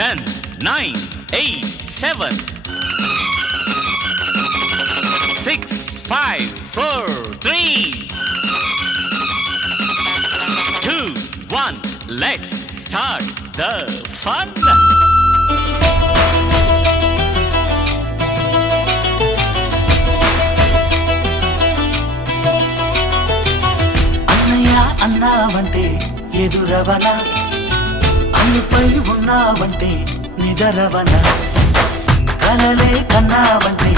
Ten nine eight seven six five four three two one let's start the fun అన్నయ్య అన్నావంటే ఎదురవనా అన్నిపై ఉన్నావంటే నిదరవన? కలలే కన్నావంటే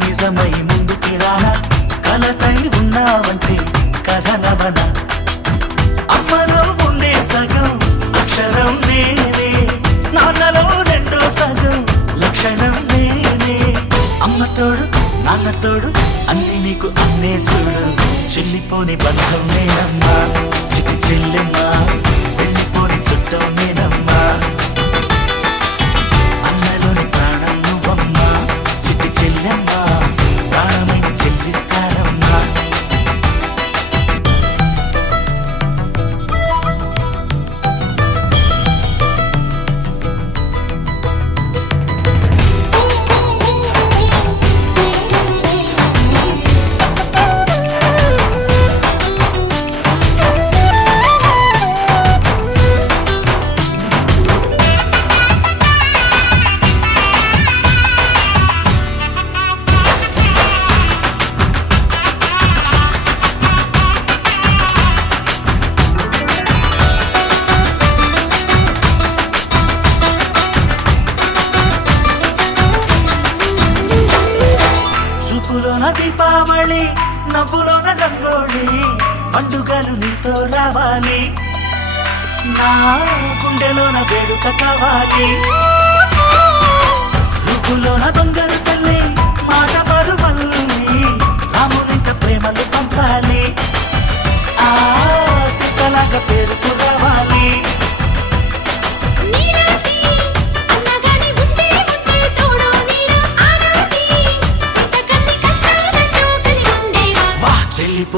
నిజమై ముందుకి రానా? కలతై ఉన్నావంటే కథనవన అమ్మలో ఉండే సగం అక్షరం నేనే. నాన్నలో రెండో సగం లక్షణం నేనే. అమ్మతోడు నాన్నతోడు అన్ని నీకు అన్నే చూడు. చెల్లిపోని బంధం నేనమ్మా చిటి చెల్లెమ్మ దీపావళి నవ్వులోన రంగోళి పండుగలు నీతో రావాలి. నా గుండెలోన వేడుక కావాలి. రూపులోన దొంగలు తల్లి మాట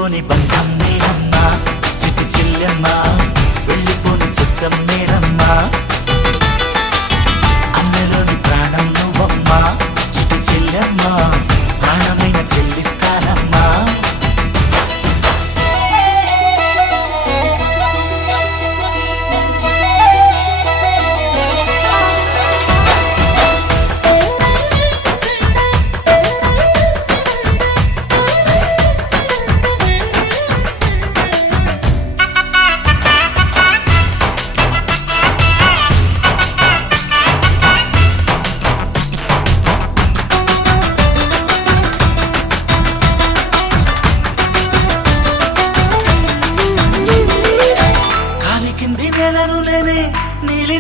బంధం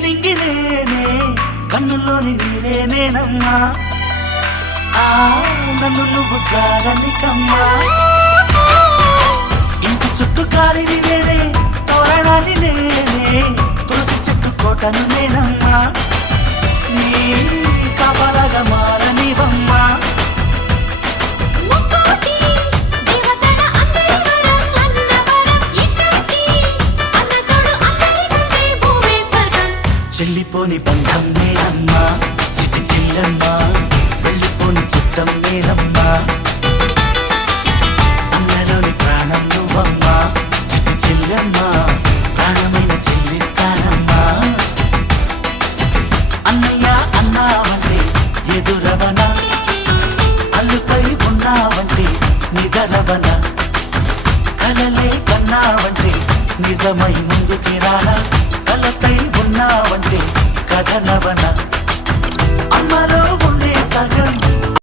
నింగి నేనే కన్నుల్లోని నీరే నేనమ్మా ఆ నన్ను నువ్వు చాలని కమ్మా. ఇంటి చుట్టూ కాలిని నేనే తోరణాన్ని నేనే తులసి చెట్టు కోటను నేనమ్మా. వెళ్ళిపోని బంధం నేనమ్మా చిట్టి చిల్లమ్మా వెళ్ళిపోని చుట్టం నేనమ్మా అందరూని ప్రాణం నువ్వమ్మా చిట్టి చిల్లమ్మా ప్రాణమైన చెల్లిస్తానమ్మా. అన్నయ్య అన్నావంటే ఎదురవన? అల్లుపై ఉన్నావంటే నిదరవన? కలలే కన్నావంటే నిజమై ముందుకి రానా? కలతై అన్నావంటే కథ నవన అమ్మలో ఉండే సగం